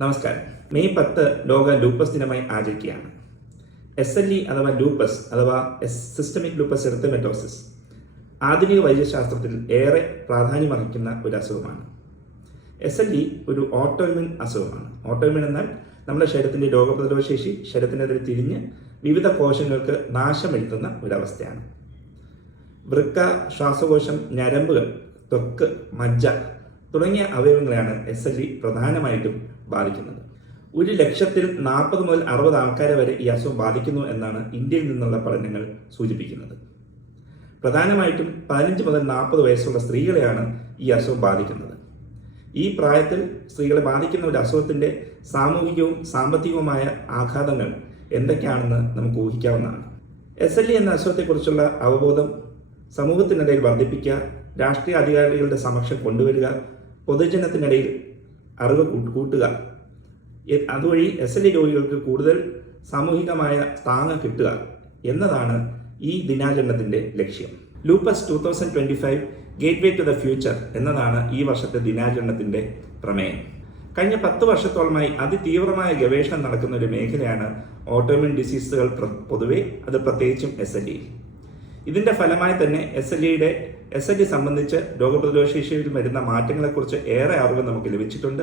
നമസ്കാരം. മെയ് 10 ലോക ലൂപ്പസ് ദിനമായി ആചരിക്കുകയാണ്. SLE അഥവാ ലൂപ്പസ് അഥവാ സിസ്റ്റമിക് ലൂപ്പസ് എറിത്തമെറ്റോസിസ് ആധുനിക വൈദ്യശാസ്ത്രത്തിൽ ഏറെ പ്രാധാന്യമർഹിക്കുന്ന ഒരു അസുഖമാണ്. SLE ഒരു ഓട്ടോഇമ്യൂൺ അസുഖമാണ്. ഓട്ടോഇമ്യൂൺ എന്നാൽ നമ്മുടെ ശരീരത്തിൻ്റെ രോഗപ്രതിരോധ ശേഷി ശരീരത്തിനെതിരെ തിരിഞ്ഞ് വിവിധ കോശങ്ങൾക്ക് നാശം വരുത്തുന്ന ഒരവസ്ഥയാണ്. വൃക്ക, ശ്വാസകോശം, ഞരമ്പുകൾ, ത്വക്ക്, മജ്ജ തുടങ്ങിയ അവയവങ്ങളെയാണ് SLE പ്രധാനമായിട്ടും ബാധിക്കുന്നത്. 1,00,040 മുതൽ 60 ആൾക്കാരെ വരെ ഈ അസുഖം ബാധിക്കുന്നു എന്നാണ് ഇന്ത്യയിൽ നിന്നുള്ള പഠനങ്ങൾ സൂചിപ്പിക്കുന്നത്. പ്രധാനമായിട്ടും 15 മുതൽ 40 വയസ്സുള്ള സ്ത്രീകളെയാണ് ഈ അസുഖം ബാധിക്കുന്നത്. ഈ പ്രായത്തിൽ സ്ത്രീകളെ ബാധിക്കുന്ന ഒരു അസുഖത്തിൻ്റെ സാമൂഹികവും സാമ്പത്തികവുമായ ആഘാതങ്ങൾ എന്തൊക്കെയാണെന്ന് നമുക്ക് ഊഹിക്കാവുന്നതാണ്. SLE എന്ന അസുഖത്തെക്കുറിച്ചുള്ള അവബോധം സമൂഹത്തിനിടയിൽ വർദ്ധിപ്പിക്കുക, രാഷ്ട്രീയ അധികാരികളുടെ സമക്ഷം കൊണ്ടുവരിക, പൊതുജനത്തിനിടയിൽ അറിവ് കൂട്ടുക, അതുവഴി SLE രോഗികൾക്ക് കൂടുതൽ സാമൂഹികമായ താങ്ങ് കിട്ടുക എന്നതാണ് ഈ ദിനാചരണത്തിൻ്റെ ലക്ഷ്യം. Lupus 2025 gateway to the future എന്നതാണ് ഈ വർഷത്തെ ദിനാചരണത്തിൻ്റെ പ്രമേയം. കഴിഞ്ഞ 10 വർഷത്തോളമായി അതിതീവ്രമായ ഗവേഷണം നടക്കുന്ന ഒരു മേഖലയാണ് ഓട്ടോഇമ്യൂൺ ഡിസീസുകൾ പൊതുവെ, അത് പ്രത്യേകിച്ചും SLE. ഇതിൻ്റെ ഫലമായി തന്നെ SLE സംബന്ധിച്ച് രോഗപ്രതിരോധ ശേഷിയിൽ വരുന്ന മാറ്റങ്ങളെക്കുറിച്ച് ഏറെ അറിവ് നമുക്ക് ലഭിച്ചിട്ടുണ്ട്.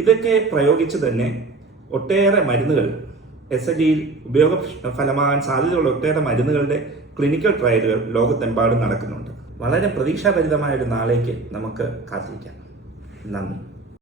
ഇതൊക്കെ പ്രയോഗിച്ച് തന്നെ ഒട്ടേറെ മരുന്നുകൾ, SLEയിൽ ഉപയോഗഫലമാകാൻ സാധ്യതയുള്ള ഒട്ടേറെ മരുന്നുകളുടെ ക്ലിനിക്കൽ ട്രയലുകൾ ലോകത്തെമ്പാടും നടക്കുന്നുണ്ട്. വളരെ പ്രതീക്ഷാഭരിതമായ ഒരു നാളേക്ക് നമുക്ക് കാത്തിരിക്കാം. നന്ദി.